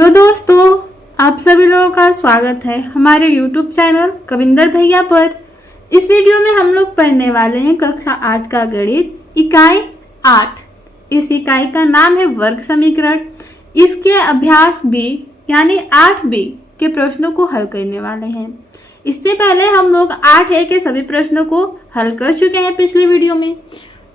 Hello दोस्तों, आप सभी लोगों का स्वागत है हमारे YouTube चैनल कविंदर भैया पर। इस वीडियो में हम लोग पढ़ने वाले हैं कक्षा 8 का गणित इकाई 8। इस इकाई का नाम है वर्ग समीकरण। इसके अभ्यास बी यानी 8B के प्रश्नों को हल करने वाले हैं। इससे पहले हम लोग 8A के सभी प्रश्नों को हल कर चुके हैं पिछली वीडियो में।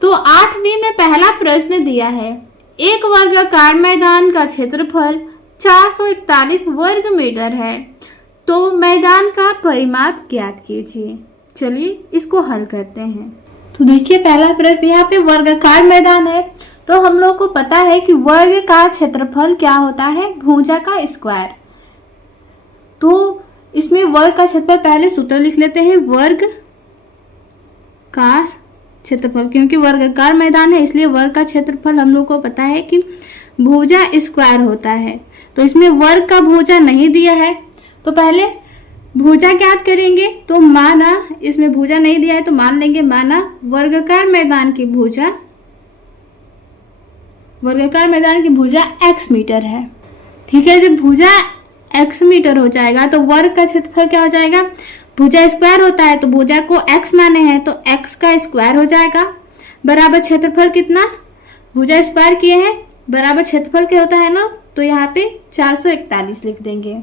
तो 8B में पहला प्रश्न दिया है, एक वर्गाकार मैदान का क्षेत्रफल 441 वर्ग मीटर है, तो मैदान का परिमाप ज्ञात कीजिए। चलिए इसको हल करते हैं। तो देखिए पहला प्रश्न, यहाँ पे वर्गाकार मैदान है तो हम लोग को पता है कि वर्ग का क्षेत्रफल क्या होता है, भुजा का स्क्वायर। तो इसमें वर्ग का क्षेत्रफल पहले सूत्र लिख लेते हैं, वर्ग का क्षेत्रफल, क्योंकि वर्गाकार मैदान है इसलिए वर्ग का क्षेत्रफल हम लोग को पता है कि भुजा स्क्वायर होता है। तो इसमें वर्ग का भुजा नहीं दिया है तो पहले भुजा ज्ञात करेंगे। तो माना इसमें भुजा नहीं दिया है तो मान लेंगे, माना वर्गाकार मैदान की भुजा x मीटर है। ठीक है, जब भुजा x मीटर हो जाएगा तो वर्ग का क्षेत्रफल क्या हो जाएगा, भुजा स्क्वायर होता है तो भुजा को x माने हैं तो x का स्क्वायर हो जाएगा बराबर क्षेत्रफल कितना, भुजा स्क्वायर किए हैं बराबर क्षेत्रफल क्या होता है ना, तो यहाँ पे 441 लिख देंगे।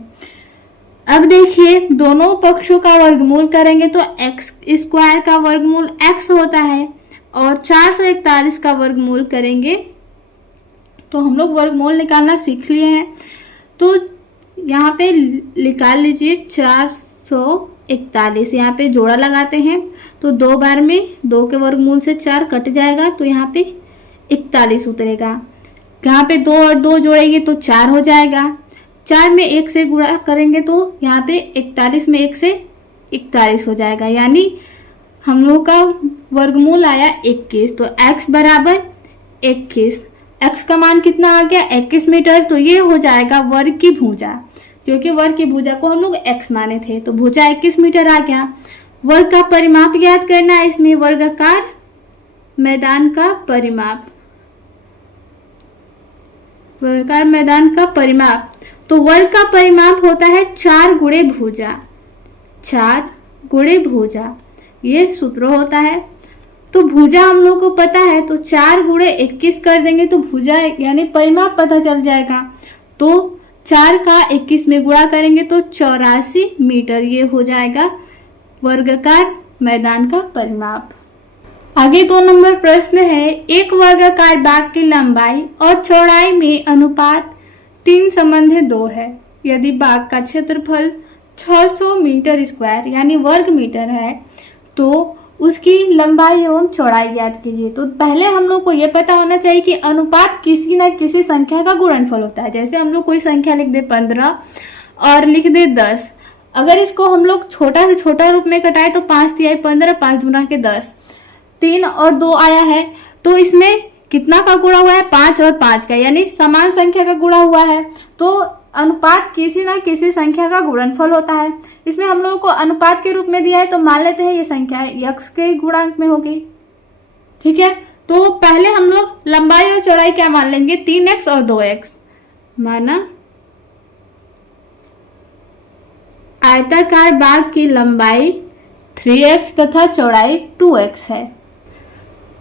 अब देखिए दोनों पक्षों का वर्गमूल करेंगे तो x स्क्वायर का वर्गमूल x होता है और 441 का वर्गमूल करेंगे तो हम लोग वर्गमूल निकालना सीख लिए हैं। तो यहाँ पे निकाल लीजिए 441, यहाँ पे जोड़ा लगाते हैं तो 2 बार में 2 के वर्गमूल से 4 कट जाएगा तो यहाँ पे 41 उतरेगा। यहाँ पे 2 और 2 जोड़ेंगे तो 4 हो जाएगा। 4 में 1 से गुणा करेंगे तो यहाँ पे 41 में 1 से 41 हो जाएगा, यानी हम लोग का वर्गमूल आया 21। तो x बराबर 21, x का मान कितना आ गया 21 मीटर। तो ये हो जाएगा वर्ग की भुजा, क्योंकि वर्ग की भुजा को हम लोग x माने थे तो भुजा 21 मीटर आ गया। वर्ग का परिमाप ज्ञात करना है, इसमें वर्गाकार मैदान का परिमाप, वर्गाकार मैदान का परिमाप। तो वर्ग का परिमाप होता है 4 गुणे भुजा, 4 गुणे भुजा, ये सूत्र होता है। तो भुजा हम लोग को पता है तो 4 गुणे 21 कर देंगे तो भुजा यानी परिमाप पता चल जाएगा। तो 4 का 21 में गुणा करेंगे तो 84 मीटर, ये हो जाएगा वर्गाकार मैदान का परिमाप। आगे 2 नंबर प्रश्न है, एक वर्गाकार बाग की लंबाई और चौड़ाई में अनुपात 3:2 है। यदि बाग का क्षेत्रफल 600 मीटर स्क्वायर यानी वर्ग मीटर है तो उसकी लंबाई एवं चौड़ाई ज्ञात कीजिए। तो पहले हम लोग को यह पता होना चाहिए कि अनुपात किसी न किसी संख्या का गुणनफल होता है। जैसे हम लोग कोई संख्या लिख दे 15 और लिख दे 10, अगर इसको हम लोग छोटा से छोटा रूप में कटाए तो 5 तिहाई 15, 5 दूना के 10, 3 और 2 आया है तो इसमें कितना का गुणा हुआ है, 5 और 5 का, यानी समान संख्या का गुणा हुआ है। तो अनुपात किसी ना किसी संख्या का गुणनफल होता है। इसमें हम लोगों को अनुपात के रूप में दिया है तो मान लेते हैं ये संख्या x के गुणांक में होगी। ठीक है, तो पहले हम लोग लंबाई और चौड़ाई क्या मान लेंगे, 3x और 2x। माना आयताकार बाग की लंबाई 3x तथा चौड़ाई 2x है।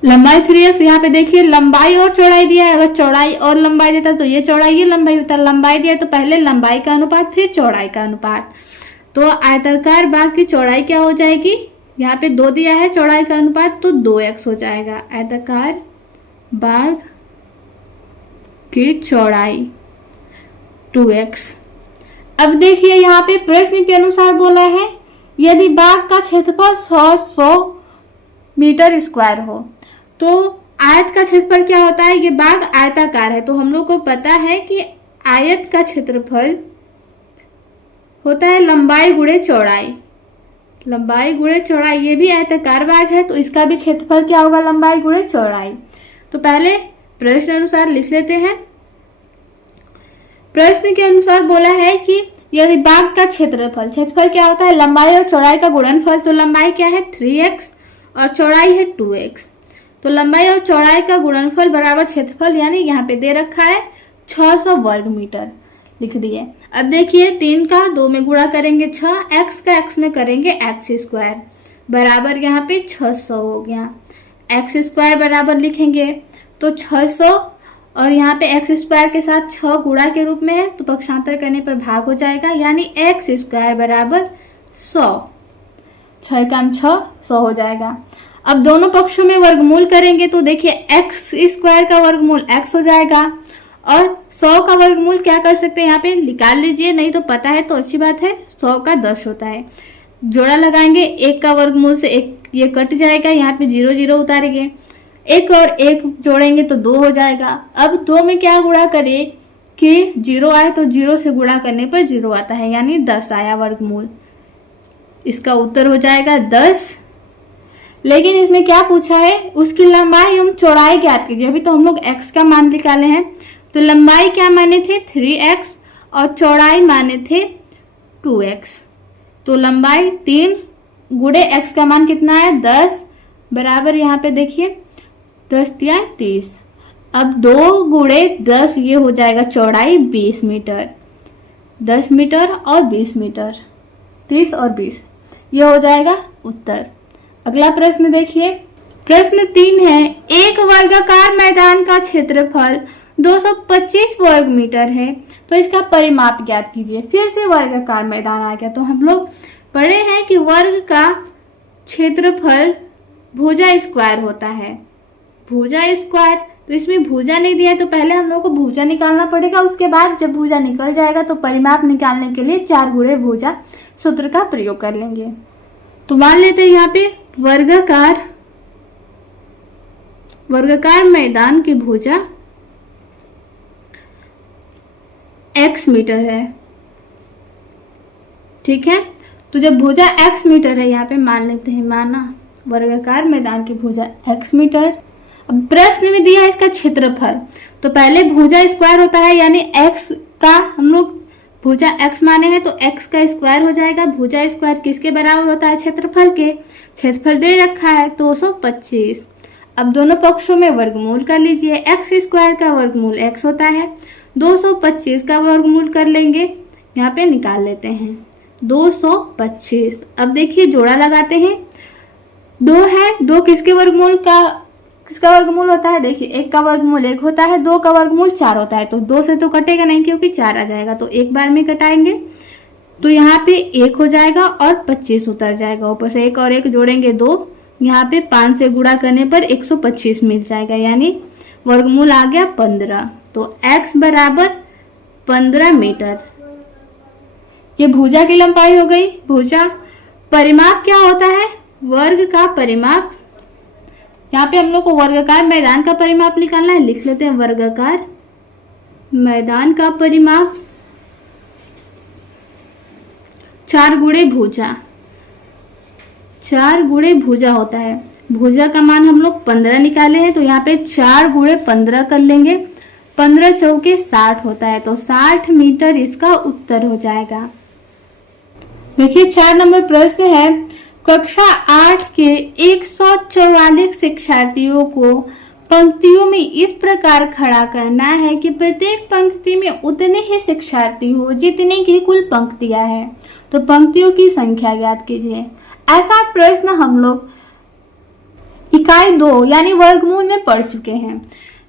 लंबाई 3x, यहाँ पे देखिए लंबाई और चौड़ाई दिया है, अगर चौड़ाई और लंबाई देता तो ये चौड़ाई ये लंबाई होता है। लंबाई दिया तो पहले लंबाई का अनुपात फिर चौड़ाई का अनुपात। तो आयताकार बाग की चौड़ाई क्या हो जाएगी, यहाँ पे 2 दिया है, चौड़ाई का अनुपात तो 2x हो जाएगा। आयताकार बाग की चौड़ाई 2x। अब देखिए यहाँ पे प्रश्न के अनुसार बोला है, यदि बाग का क्षेत्रफल 100 मीटर स्क्वायर हो तो आयत का क्षेत्रफल क्या होता है, ये बाग आयताकार है तो हम लोग को पता है कि आयत का क्षेत्रफल होता है लंबाई गुणे चौड़ाई, लंबाई गुणे चौड़ाई। ये भी आयताकार बाग है तो इसका भी क्षेत्रफल क्या होगा, लंबाई गुणे चौड़ाई। तो पहले प्रश्न अनुसार लिख लेते हैं। प्रश्न के अनुसार बोला है कि यदि बाग का क्षेत्रफल क्या होता है, लंबाई और चौड़ाई का गुणनफल। तो लंबाई क्या है 3x और चौड़ाई है 2x। तो लंबाई और चौड़ाई का गुणनफल बराबर क्षेत्रफल, यानी यहाँ पे दे रखा है 600 वर्ग मीटर। लिख दिए। अब देखिए 3 का 2 में गुणा करेंगे 6, x का x में करेंगे x स्क्वायर बराबर यहाँ पे 600 हो गया। x स्क्वायर बराबर लिखेंगे तो 600 और यहाँ पे x स्क्वायर के साथ 6 गुणा के रूप में है तो पक्षांतर करने पर भाग हो जाएगा, यानी x स्क्वायर बराबर 100। 6 का 6 100 हो जाएगा। अब दोनों पक्षों में वर्गमूल करेंगे तो देखिए x स्क्वायर का वर्गमूल x हो जाएगा और 100 का वर्गमूल क्या कर सकते हैं यहाँ पे निकाल लीजिए, नहीं तो पता है तो अच्छी बात है। 100 का 10 होता है, जोड़ा लगाएंगे 1 का वर्गमूल से 1 ये कट जाएगा, यहाँ पे 0 0 उतारेंगे, 1 और 1 जोड़ेंगे तो 2 हो जाएगा। अब 2 में क्या गुणा करें कि 0 आए तो 0 से गुणा करने पर 0 आता है, यानी 10 आया वर्गमूल। इसका उत्तर हो जाएगा 10। लेकिन इसमें क्या पूछा है, उसकी लंबाई एवं चौड़ाई ज्ञात कीजिए। अभी तो हम लोग x का मान निकाले हैं, तो लंबाई क्या माने थे 3x और चौड़ाई माने थे 2x। तो लंबाई 3 गुणे x का मान कितना है 10 बराबर यहाँ पे देखिए 10 या 30। अब 2 गुणे 10 ये हो जाएगा चौड़ाई 20 मीटर, 10 मीटर और 20 मीटर, 30 और 20 ये हो जाएगा उत्तर। अगला प्रश्न देखिए, प्रश्न 3 है, एक वर्गाकार मैदान का क्षेत्रफल 225 वर्ग मीटर है तो इसका परिमाप ज्ञात कीजिए। फिर से वर्गाकार मैदान आ गया। तो हम लोग पढ़े हैं कि वर्ग का क्षेत्रफल भुजा स्क्वायर होता है, भुजा स्क्वायर। तो इसमें भुजा नहीं दिया है तो पहले हम लोग को भुजा निकालना पड़ेगा, उसके बाद जब भुजा निकल जाएगा तो परिमाप निकालने के लिए 4 गुणे भुजा सूत्र का प्रयोग कर लेंगे। तो मान लेते हैं यहाँ पे वर्गाकार मैदान की भुजा x मीटर है, ठीक है। तो जब भुजा x मीटर है, यहाँ पे मान लेते हैं, माना वर्गाकार मैदान की भुजा x मीटर। अब प्रश्न में दिया है इसका क्षेत्रफल, तो पहले भुजा स्क्वायर होता है, यानी x का हम लोग भुजा x माने हैं तो x का स्क्वायर हो जाएगा। भुजा स्क्वायर किसके बराबर होता है, क्षेत्रफल के। क्षेत्रफल दे रखा है 225। अब दोनों पक्षों में वर्गमूल कर लीजिए। x स्क्वायर का वर्गमूल x होता है, 225 का वर्गमूल कर लेंगे, यहाँ पे निकाल लेते हैं 225। अब देखिए जोड़ा लगाते हैं, 2 है, 2 किसका वर्गमूल होता है, देखिए 1 का वर्गमूल 1 होता है, 2 का वर्गमूल 4 होता है। तो 2 से तो कटेगा नहीं क्योंकि 4 आ जाएगा, तो एक बार में कटाएंगे तो यहाँ पे 1 हो जाएगा और 25 उतर जाएगा। ऊपर से 1 और 1 जोड़ेंगे 2, यहाँ पे 5 से गुणा करने पर 125 मिल जाएगा, यानी वर्गमूल आ गया 15। तो x बराबर 15 मीटर। ये भुजा की लंबाई हो गई। भुजा परिमाप क्या होता है, वर्ग का परिमाप। यहाँ पे हम लोग को वर्गाकार मैदान का परिमाप निकालना है, लिख लेते हैं वर्गाकार मैदान का परिमाप 4 गुणे भुजा। 4 गुणे भुजा होता है। भुजा का मान हम लोग 15 निकाले हैं, तो यहाँ पे 4 गुणे 15 कर लेंगे। 15 चौके 60 होता है, तो 60 मीटर इसका उत्तर हो जाएगा। देखिए 4 नंबर प्रश्न है, कक्षा 8 के 144 शिक्षार्थियों को पंक्तियों में इस प्रकार खड़ा करना है कि प्रत्येक पंक्ति में उतने ही शिक्षार्थी हो जितने की कुल पंक्तियां हैं। तो पंक्तियों की संख्या ज्ञात कीजिए। ऐसा प्रश्न हम लोग इकाई 2 यानी वर्गमूल में पढ़ चुके हैं।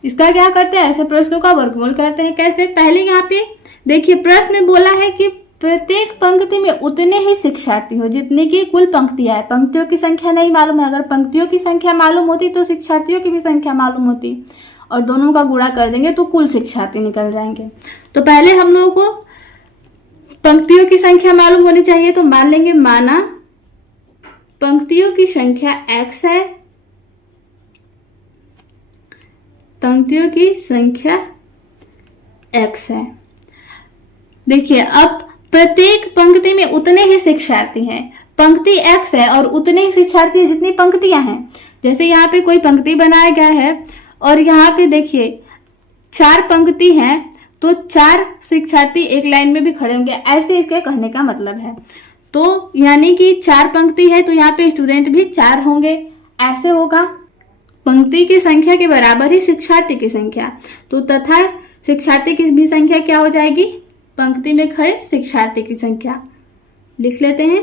इसका क्या करते हैं, ऐसे प्रश्नों का वर्गमूल करते हैं। कैसे, पहले यहाँ पे देखिए प्रश्न में बोला है कि प्रत्येक पंक्ति में उतने ही शिक्षार्थी हो जितने की कुल पंक्तियां है। पंक्तियों की संख्या नहीं मालूम है, अगर पंक्तियों की संख्या मालूम होती तो शिक्षार्थियों की भी संख्या मालूम होती, और दोनों का गुणा कर देंगे तो कुल शिक्षार्थी निकल जाएंगे। तो पहले हम लोगों को पंक्तियों की संख्या मालूम होनी चाहिए, तो मान लेंगे, माना पंक्तियों की संख्या x है, पंक्तियों की संख्या x है। देखिए अब प्रत्येक पंक्ति में उतने ही शिक्षार्थी हैं। पंक्ति x है और उतने ही शिक्षार्थी है जितनी पंक्तियां हैं। जैसे यहाँ पे कोई पंक्ति बनाया गया है और यहाँ पे देखिए 4 पंक्ति हैं, तो 4 शिक्षार्थी एक लाइन में भी खड़े होंगे, ऐसे इसके कहने का मतलब है। तो यानी कि 4 पंक्ति है तो यहाँ पे स्टूडेंट भी 4 होंगे, ऐसे होगा। पंक्ति की संख्या के बराबर ही शिक्षार्थी की संख्या, तो तथा शिक्षार्थी की भी संख्या क्या हो जाएगी पंक्ति में खड़े शिक्षार्थी की संख्या लिख लेते हैं।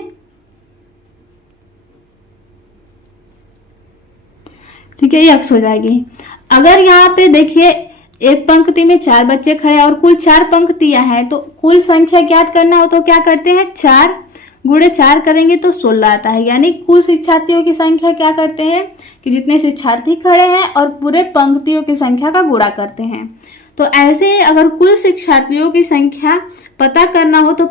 ठीक है, ये x हो जाएगी। अगर यहाँ पे देखिए एक पंक्ति में 4 बच्चे खड़े और कुल 4 पंक्तियां हैं, तो कुल संख्या ज्ञात करना हो तो क्या करते हैं, 4 गुणे 4 करेंगे तो 16 आता है। यानी कुल शिक्षार्थियों की संख्या क्या करते हैं कि जितने शिक्षार्थी खड़े हैं और पूरे पंक्तियों की संख्या का गुणा करते हैं। तो ऐसे अगर कुल शिक्षार्थियों की संख्या पता करना हो तो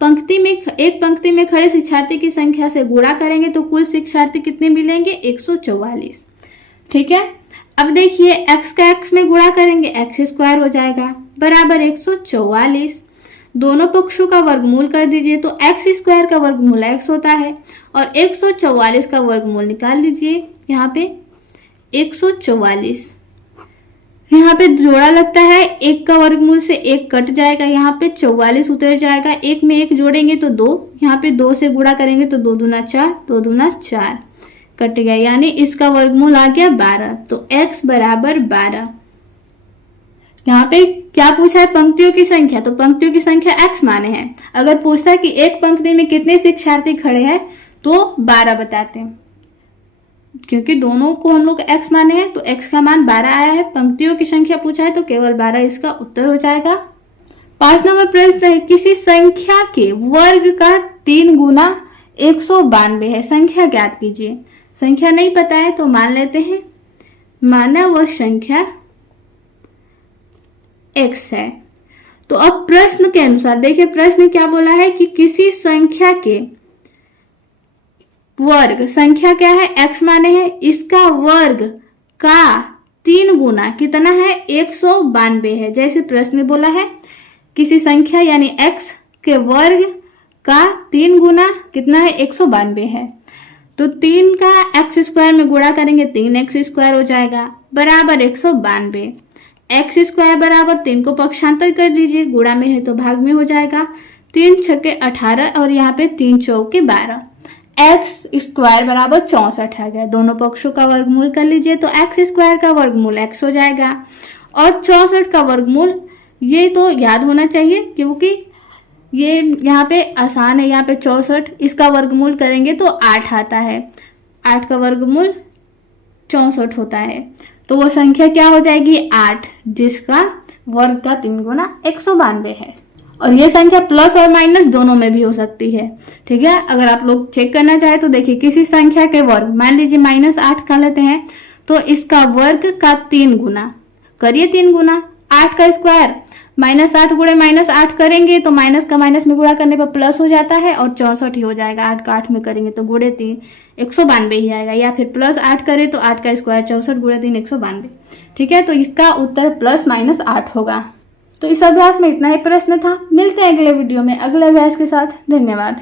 एक पंक्ति में खड़े शिक्षार्थी की संख्या से गुणा करेंगे तो कुल शिक्षार्थी कितने मिलेंगे, 144। ठीक है, अब देखिए x का x में गुणा करेंगे, x स्क्वायर हो जाएगा बराबर 144। दोनों पक्षों का वर्गमूल कर दीजिए तो x स्क्वायर का वर्गमूल x होता है और 144 का वर्गमूल निकाल लीजिए। यहाँ पे 144, यहाँ पे जोड़ा लगता है, 1 का वर्गमूल से 1 कट जाएगा, यहाँ पे 44 उतर जाएगा, 1 में 1 जोड़ेंगे तो 2, यहाँ पे 2 से गुणा करेंगे तो 2 दूना 4, 2 दूना 4 कट गया, यानी इसका वर्गमूल आ गया 12। तो x बराबर 12। यहाँ पे क्या पूछा है, पंक्तियों की संख्या, तो पंक्तियों की संख्या x माने हैं। अगर पूछता है कि एक पंक्ति में कितने शिक्षार्थी खड़े हैं तो 12 बताते हैं, क्योंकि दोनों को हम लोग x माने हैं तो x का मान 12 आया है। पंक्तियों की संख्या पूछा है तो केवल 12 इसका उत्तर हो जाएगा। 5 नंबर प्रश्न है, किसी संख्या के वर्ग का 3 गुना 192 है, संख्या ज्ञात कीजिए। संख्या नहीं पता है तो मान लेते हैं, माना वह संख्या x है। तो अब प्रश्न के अनुसार देखिए, प्रश्न क्या बोला है कि किसी संख्या के वर्ग, संख्या क्या है, x माने है, इसका वर्ग का 3 गुना कितना है, 192 है। जैसे प्रश्न में बोला है किसी संख्या यानी x के वर्ग का 3 गुना कितना है, 192 है। तो 3 का x स्क्वायर में गुणा करेंगे 3x स्क्वायर हो जाएगा बराबर 192। x स्क्वायर बराबर 3 को पक्षांतर कर लीजिए, गुणा में है तो भाग में हो जाएगा, 3 छक्के 18 और यहाँ पे 3 चौके 12। x स्क्वायर बराबर 64 आ गया। दोनों पक्षों का वर्गमूल कर लीजिए तो x स्क्वायर का वर्गमूल x हो जाएगा और 64 का वर्गमूल, ये तो याद होना चाहिए क्योंकि ये यहाँ पे आसान है। यहाँ पे 64, इसका वर्गमूल करेंगे तो 8 आता है, 8 का वर्गमूल 64 होता है। तो वो संख्या क्या हो जाएगी, 8, जिसका वर्ग का 3 गुना 192 है। और ये संख्या प्लस और माइनस दोनों में भी हो सकती है। ठीक है, अगर आप लोग चेक करना चाहे तो देखिए, किसी संख्या के वर्ग, मान लीजिए -8 का लेते हैं तो इसका वर्ग का 3 गुना करिए, 3 गुना 8 का स्क्वायर, -8 गुणे -8 करेंगे तो माइनस का माइनस में गुणा करने पर प्लस हो जाता है और 64 ही हो जाएगा। 8 का 8 में करेंगे तो गुणे 3 192 ही आएगा, या फिर प्लस 8 करें तो 8 का स्क्वायर 64 गुणे 3 192। ठीक है, तो इसका उत्तर +-8 होगा। तो इस अभ्यास में इतना ही प्रश्न था। मिलते हैं अगले वीडियो में अगले अभ्यास के साथ। धन्यवाद।